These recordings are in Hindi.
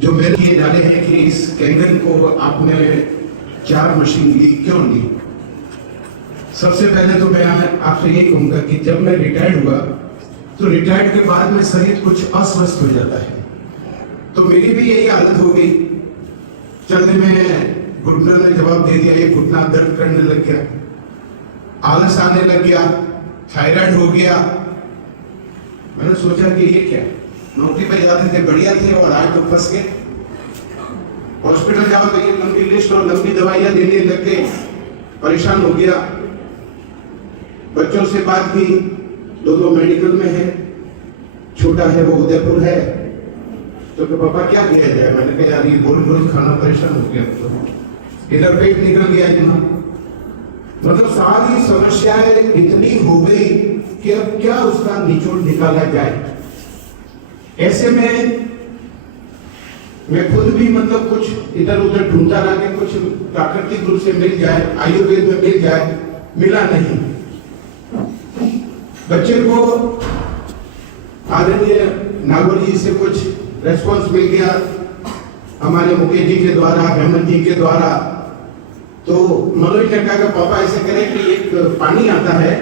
जो मेरे ये जाने हैं कि इस कैंगन को आपने 4 मशीन ली, क्यों ली? सबसे पहले तो मैं आपसे ये कहूंगा कि जब मैं रिटायर्ड हुआ तो रिटायर्ड के बाद में शरीर कुछ अस्वस्थ हो जाता है, तो मेरी भी यही हालत हो गई। चलने में घुटने ने जवाब दे दिया, ये घुटना दर्द करने लग गया, आलस आने लग गया, थायराइड हो गया। मैंने सोचा कि ये क्या, नौकरी पर जाते थे बढ़िया थे और आज तो फंस गए। हॉस्पिटल जाओ तो ये लंबी लिस्ट और लंबी दवाइयां देने लग गए, परेशान हो गया। बच्चों से बात की, 2 मेडिकल में है, छोटा है वो उदयपुर है, तो पापा क्या किया जाए? मैंने कहा यार ये रोज खाना परेशान हो गया, तो इधर पेट निकल गया इतना, मतलब सारी समस्याएं इतनी हो गई कि अब क्या उसका निचोड़ निकाला जाए। ऐसे में मैं खुद भी मतलब कुछ इधर उधर ढूंढता रहा कि कुछ प्राकृतिक रूप से मिल जाए, आयुर्वेद में मिल जाए, मिला नहीं। बच्चे को आदरणीय नागौर जी से कुछ रेस्पॉन्स मिल गया, हमारे मुकेश जी के द्वारा, हेमंत जी के द्वारा। तो मनोज ने कहा कि पापा ऐसे करें कि एक पानी आता है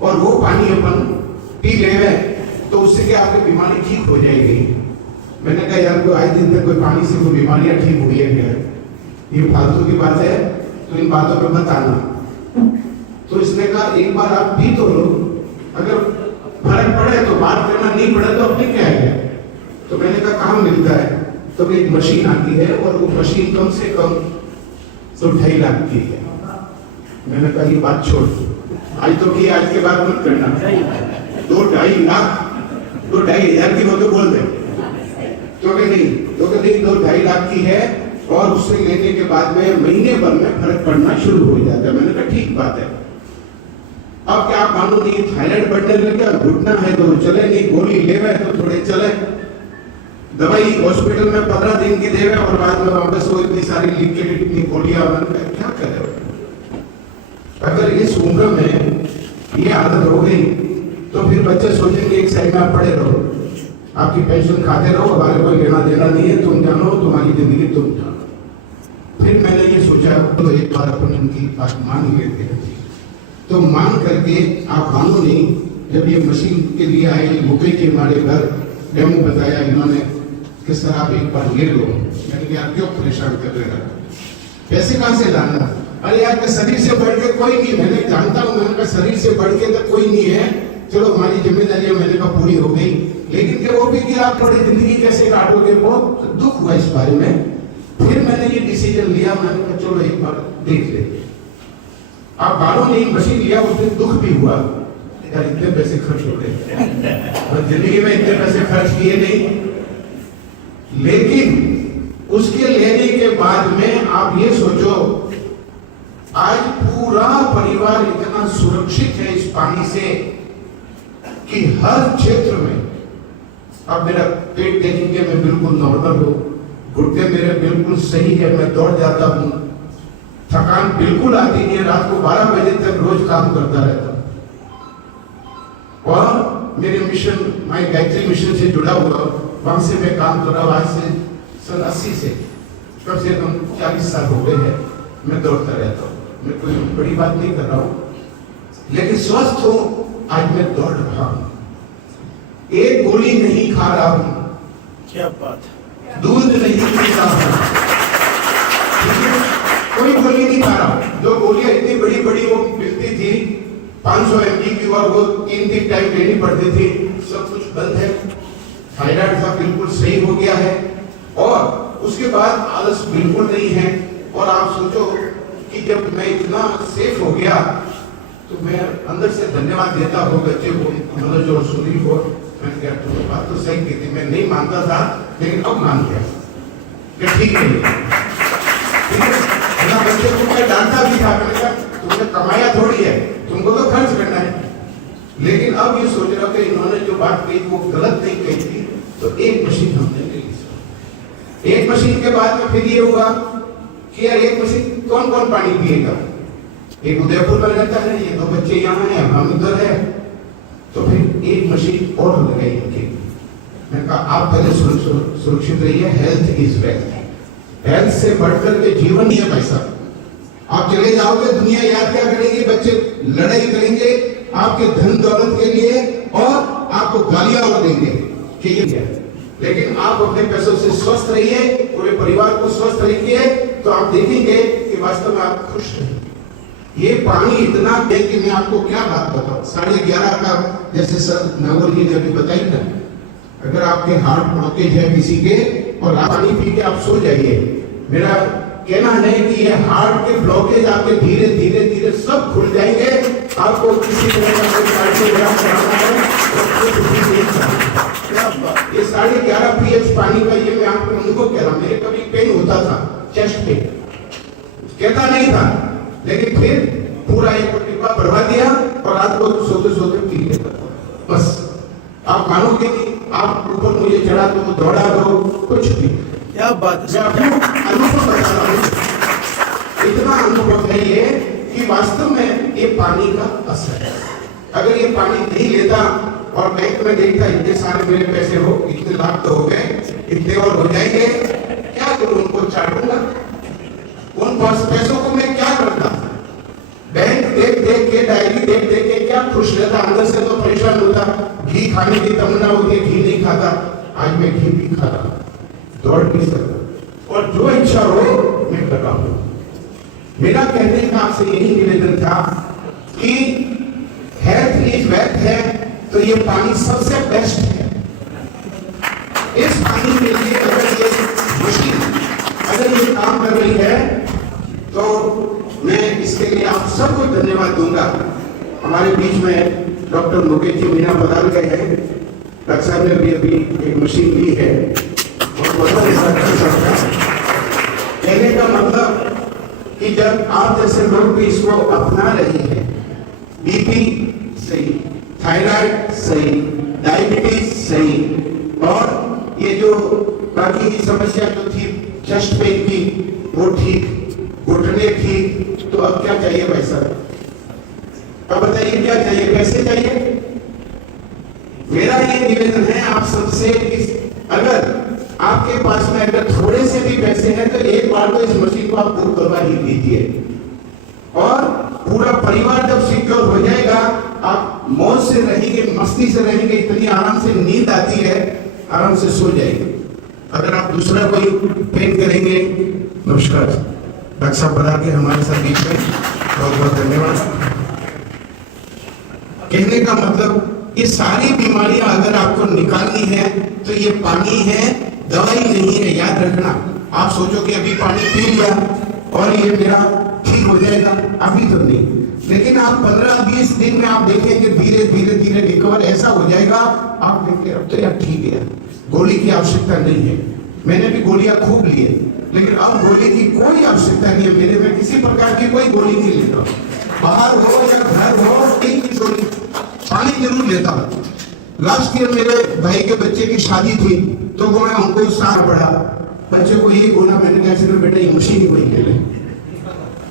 और वो पानी अपन पी ले तो उससे क्या आपकी बीमारी ठीक हो जाएगी। मैंने कहा यार कोई आए दिन तक कोई पानी से कोई बीमारियां ठीक हुई है क्या? ये फालतू की बात है, तो इन बातों पे मत आना। तो इसने कहा एक बार आप पी तो लो, अगर फर्क पड़े तो बात करना, नहीं पड़े तो अपने क्या है। तो मैंने कहा कहाँ मिलता है? तो एक मशीन आती है और वो मशीन कम से कम तो 2.5 लाख की है। मैंने कहा ये बात छोड़, आज तो की, आज के बाद मत करना। 2-2.5 लाख, 2-2.5 हजार की वो तो बोल दे, तो नहीं 2-2.5 लाख की है और उससे लेने के बाद में महीने भर में फर्क पड़ना शुरू हो जाता है। मैंने कहा ठीक बात है। अब क्या आप मानो नहीं, थायराइड बढ़ने लग गया, घुटना है तो चले नहीं, गोली ले रहे तो थोड़े चले, दवाई हॉस्पिटल में 15 दिन की दे रहे और बाद में वापस वो इतनी सारी लिख के इतनी गोलियां क्या करे। अगर इस उम्र में ये आदत हो गई तो फिर बच्चे सोचेंगे एक साइड में आप पड़े रहो, आपकी पेंशन खाते रहो, हमारे कोई लेना देना नहीं है, तुम जानो तुम्हारी जिंदगी तुम जानो। फिर मैंने ये सोचा तो एक बार अपन इनकी बात मान लेते हैं। तो मान करके आप मानो नहीं, जब ये मशीन के लिए आए, मुकेश जी हमारे घर डेमो बताया इन्होंने कि सर आप एक बार ले लो। मैंने कहा क्यों परेशान कर रहे हैं, पैसे कहाँ से लाना? अरे यार के शरीर से बढ़ के कोई नहीं, मैंने जानता हूँ, मैंने कहा शरीर से बढ़ के तो कोई नहीं है, चलो हमारी जिम्मेदारी मैंने कहा पूरी हो गई, लेकिन कि वो भी कि आप थोड़ी जिंदगी कैसे काटोगे, बहुत दुख हुआ इस बारे में। फिर मैंने ये डिसीजन लिया, मैंने कहा चलो एक बार देख ले। आप बालों ने मशीन लिया, उसमें दुख भी हुआ, इतने पैसे खर्च हो गए, जिंदगी में इतने पैसे खर्च किए नहीं। लेकिन उसके लेने के बाद में आप ये सोचो, आज पूरा परिवार इतना सुरक्षित है इस पानी से कि हर क्षेत्र में अब मेरा पेट देखेंगे मैं बिल्कुल नॉर्मल हूं, घुटने मेरे बिल्कुल सही है, मैं दौड़ जाता हूं, थकान बिल्कुल आती नहीं है, रात को 12 बजे तक रोज काम करता रहता हूं। और मेरे मिशन, मैं गायत्री मिशन से जुड़ा हुआ, वहां से मैं काम कर रहा हूं। आज से सन 80 से कम 40 साल हो गए हैं मैं दौड़ता रहता हूँ। मैं कोई बड़ी बात नहीं कर रहा हूँ, लेकिन स्वस्थ हूँ, आज मैं दौड़ रहा हूँ, एक गोली नहीं खा रहा हूँ, क्या बात है, दूध नहीं पी रहा हूँ, कोई गोली नहीं खा रहा हूँ। जो गोलियां इतनी बड़ी बड़ी वो मिलती थी 500 mg की और वो 3 टाइम लेनी पड़ती थी, सब कुछ बंद है। थायराइड था बिल्कुल सही हो गया है और उसके बाद आलस बिल्कुल नहीं है। और आप सोचो कि जब मैं इतना सेफ हो गया तो मैं अंदर से धन्यवाद देता हूँ बच्चे को, मनोज और सुनील को। मैंने कहा तुम बात तो सही की थी, मैं नहीं मानता था लेकिन अब मान गया कि ठीक है, ठीक है। बच्चे को मैं डांटा भी था, मैंने कहा तुमने कमाया थोड़ी है, तुमको तो खर्च करना है। लेकिन अब ये सोच रहा कि इन्होंने जो बात कही वो गलत नहीं कही थी, तो एक मशीन हमने ले ली। एक मशीन के बाद में फिर ये हुआ कि यार एक मशीन कौन कौन पानी पिएगा, एक उदयपुर में रहता है, ये 2 बच्चे यहाँ हैं, हम इधर है, तो फिर एक मशीन और लगाई इनके। मैंने कहा आप पहले सुरक्षित रहिए, हेल्थ इज वेल्थ। हेल्थ से बढ़कर के जीवन ही है पैसा। आप चले जाओगे, दुनिया याद क्या करेगी, बच्चे लड़ाई करेंगे आपके धन दौलत के लिए और आपको गालियां और देंगे, ठीक है। लेकिन आप अपने पैसों से स्वस्थ रहिए, पूरे परिवार को स्वस्थ रखिए, तो आप देखेंगे कि वास्तव में आप खुश रहिए। ये पानी इतना है कि मैं आपको क्या बात बताऊं, 11:30 का, जैसे सर नागौर जी ने अभी बताई ना, अगर आपके हार्ट ब्लॉकेज है किसी के और आप पानी पी के आप सो जाइए, मेरा कहना है कि ये हार्ट के ब्लॉकेज आपके धीरे धीरे धीरे सब खुल जाएंगे। आपको किसी तरह का कोई कार्डियोग्राम कराना है और कुछ भी नहीं कराना। ये 11:30 pH पानी का, ये मैं आपको अनुभव कह रहा हूं। मेरे कभी पेन होता था, चेस्ट पेन, कहता नहीं था, लेकिन फिर पूरा एक डिब्बा भरवा दिया और रात को सोते सोते पी लेता था। बस आप मानोगे कि आप ऊपर मुझे चढ़ा दो, दौड़ा दो, कुछ भी। क्या बात है। अनुभव बता रहा हूं, इतना अनुभव है ये कि वास्तव में ये पानी का असर है। अगर ये पानी नहीं लेता और बैंक में देखता इतने सारे मेरे पैसे हो, इतने लाख तो हो गए, इतने और हो जाएंगे, क्या करूं, उनको चाटूंगा, उन पैसों को मैं क्या करता। बैंक देख देख के, डायरी देख देख के क्या खुश रहता, अंदर से तो परेशान होता। घी खाने की तमन्ना होती है, घी नहीं खाता। आज मैं घी भी खा रहा, दौड़ भी सकता, और जो इच्छा हो मैं कर रहा हूं। मेरा कहने का आपसे यही निवेदन था कि हेल्थ इज वेल्थ है, तो ये पानी सबसे बेस्ट है। इस पानी के लिए अगर ये मशीन अगर ये काम कर रही है तो मैं इसके लिए आप सबको धन्यवाद दूंगा। हमारे बीच में डॉक्टर मुकेश जी मीना पधार गए हैं, डॉक्टर साहब ने भी अभी एक मशीन ली है और कहने का मतलब कि जब आप जैसे लोग भी इसको अपना रहे हैं, बीपी सही, थायराइड सही, डायबिटीज सही, और ये जो बाकी की समस्या जो थी चेस्ट पेन की वो ठीक, घुटने ठीक, तो अब क्या चाहिए भाई साहब? अब बताइए क्या चाहिए, पैसे चाहिए? मेरा ये निवेदन है आप सबसे, अगर आपके पास में अगर थोड़े से भी पैसे हैं तो एक बार तो इस मशीन को आप बुक करवा ही लीजिए, और पूरा परिवार जब सिक्योर हो जाएगा, आप मौज से रहेंगे, मस्ती से रहेंगे, इतनी आराम से नींद आती है, आराम से सो जाएंगे। अगर आप दूसरा कोई पेन करेंगे, नमस्कार डॉक्टर साहब बता के हमारे साथ बीच में, बहुत बहुत धन्यवाद। कहने का मतलब ये सारी बीमारियां अगर आपको निकालनी है तो ये पानी है, दवाई नहीं है, याद रखना। आप सोचो कि अभी पानी पी लिया और ये मेरा ठीक हो जाएगा, अभी तो नहीं, लेकिन आप 15-20 दिन में आप देखेंगे धीरे धीरे धीरे रिकवर ऐसा हो जाएगा, आप देखेंगे अब तो यार ठीक है, गोली की आवश्यकता नहीं है। मैंने भी गोलियां खूब ली है, लेकिन अब गोली की कोई आवश्यकता नहीं है मेरे में, किसी प्रकार की कोई गोली नहीं लेता। बाहर हो या घर हो, एक ही गोली, पानी जरूर लेता हूँ। लास्ट ईयर मेरे भाई के बच्चे की शादी थी, तो वो मैं उनको साथ पढ़ा, बच्चे को यही बोला, मैंने कहा बेटा ये मशीन ही वही ले।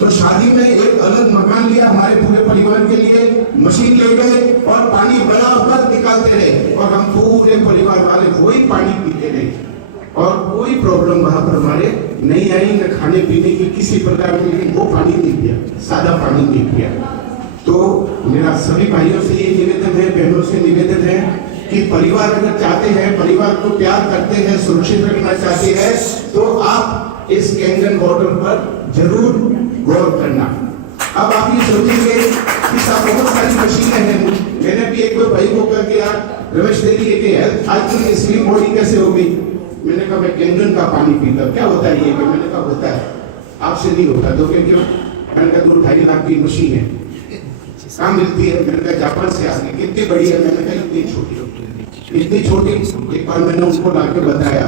तो शादी में एक अलग मकान लिया हमारे पूरे परिवार के लिए, मशीन ले गए और पानी बराबर निकालते रहे, और हम पूरे परिवार वाले वही पानी पीते रहे, और कोई प्रॉब्लम वहां पर हमारे नहीं आई, न खाने पीने की किसी प्रकार की, लेकिन वो पानी नहीं पिया, सादा पानी नहीं पिया। तो मेरा सभी भाइयों से ये निवेदन है, बहनों से निवेदन है कि परिवार अगर चाहते हैं, परिवार को प्यार करते हैं, सुरक्षित रखना चाहते हैं, तो आप इस कैंगन वाटर पर जरूर गौर करना। अब आप ये सोचेंगे कि साहब बहुत सारी मशीनें हैं, मैंने भी एक दो भाई को कहा कि यार रमेश तेरी ये हेल्थ आज की स्लिम बॉडी कैसे हो गई? मैंने कहा मैं कैंगन का पानी पीता, क्या होता है ये? मैंने कहा होता है, आपसे नहीं होता। तो क्यों? मैंने कहा 2-2.5 लाख की मशीन है, कहाँ मिलती है? मैंने कहा जापान से आ गई। कितनी बड़ी है? मैंने कहा इतनी छोटी। इतनी छोटी? एक बार मैंने उनको लाके बताया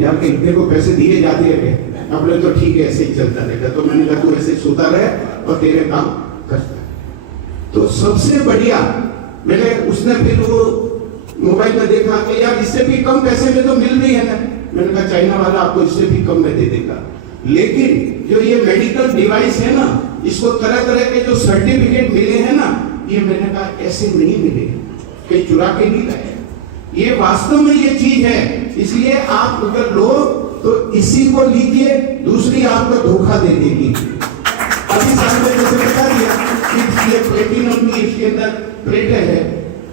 यार कि इतने को पैसे दिए जाते हैं, अब तो ठीक है ऐसे ही चलता रहेगा। तो मैंने कहा तू ऐसे सोता रहे और तेरे काम करता है। तो सबसे बढ़िया मैंने, उसने फिर वो मोबाइल में देखा कि यार इससे भी कम पैसे में तो मिल रही है ना। मैंने कहा चाइना वाला आपको इससे भी कम में दे देगा, लेकिन जो ये मेडिकल डिवाइस है ना, इसको तरह तरह के जो सर्टिफिकेट मिले हैं ना, ये मैंने कहा ऐसे नहीं मिले, कहीं चुरा के नहीं लाए, ये वास्तव में ये चीज है। इसलिए आप अगर लो तो इसी को लीजिए, दूसरी आपको धोखा दे देगी। अभी सामने जैसे बता दिया कि ये प्लेटिनम की इसके अंदर प्लेटें है,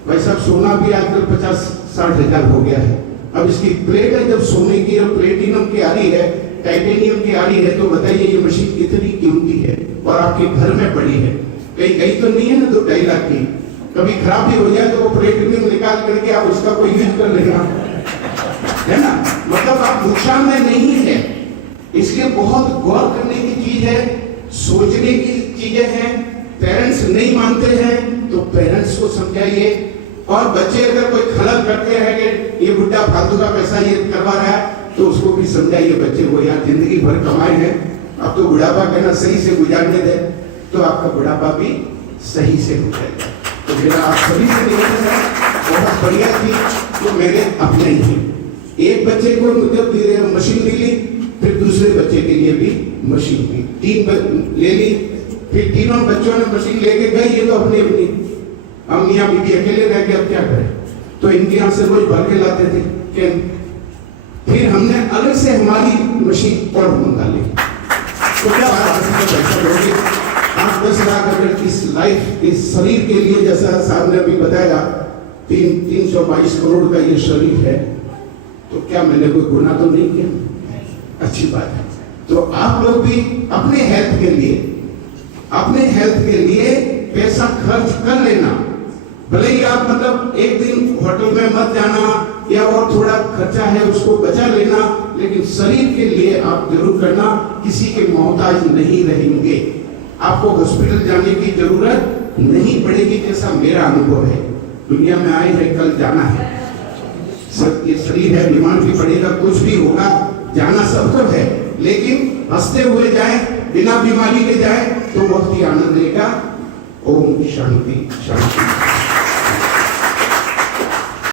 भाई साहब सोना भी आजकल 50-60 हजार हो गया है। अब इसकी प्लेट है जब सोने की और प्लेटिनम की आ रही है, टाइटेनियम की आ रही है, तो बताइए ये मशीन कितनी कीमती है और आपके घर में पड़ी है। कहीं गई तो नहीं है ना 2-2.5 लाख की। कभी खराब भी हो जाए तो वो प्लेटिनम निकाल करके आप उसका कोई यूज कर लेना, है ना। मतलब आप नुकसान में नहीं है। इसलिए बहुत गौर करने की चीज है, सोचने की चीजें हैं। पेरेंट्स नहीं मानते हैं तो पेरेंट्स को समझाइए, और बच्चे अगर कोई खलल करते हैं कि ये बुढ़ा फालतू का पैसा ये करवा रहा है, तो उसको भी समझाइए बच्चे को, यार जिंदगी भर कमाए हैं, अब तो बुढ़ापा कहना सही से गुजारने दे, तो आपका बुढ़ापा भी सही से हो जाएगा। तो मेरा आप सभी से निवेदन है, बहुत बढ़िया थी तो मेरे अपने ही एक बच्चे को मतलब मशीन मिली, फिर दूसरे बच्चे के लिए भी मशीन दी, 3 ले ली, फिर तीनों बच्चों ने मशीन लेके गए, ये तो अपनी अपनी। हम मियाँ बीबी अकेले रह के अब क्या करें, तो इनके यहाँ से रोज भर के लाते थे कि फिर हमने अलग से हमारी मशीन और मंगा ली। तो क्या आप 10 लाख अगर इस लाइफ इस शरीर के लिए, जैसा साहब ने अभी बताया 322 करोड़ का ये शरीर है, तो क्या मैंने कोई गुनाह तो नहीं किया? अच्छी बात है। तो आप लोग भी अपने हेल्थ के लिए पैसा खर्च कर लेना। भले ही आप मतलब एक दिन होटल में मत जाना या और थोड़ा खर्चा है उसको बचा लेना, लेकिन शरीर के लिए आप जरूर करना। किसी के मोहताज नहीं रहेंगे, आपको हॉस्पिटल जाने की जरूरत नहीं पड़ेगी, जैसा मेरा अनुभव है। दुनिया में आए हैं, कल जाना है, सब ये शरीर है, बीमार भी पड़ेगा, कुछ भी होगा, जाना सबको है, लेकिन हंसते हुए जाए, बिना बीमारी के जाए तो बहुत ही आनंद लेगा। ओम शांति शांति।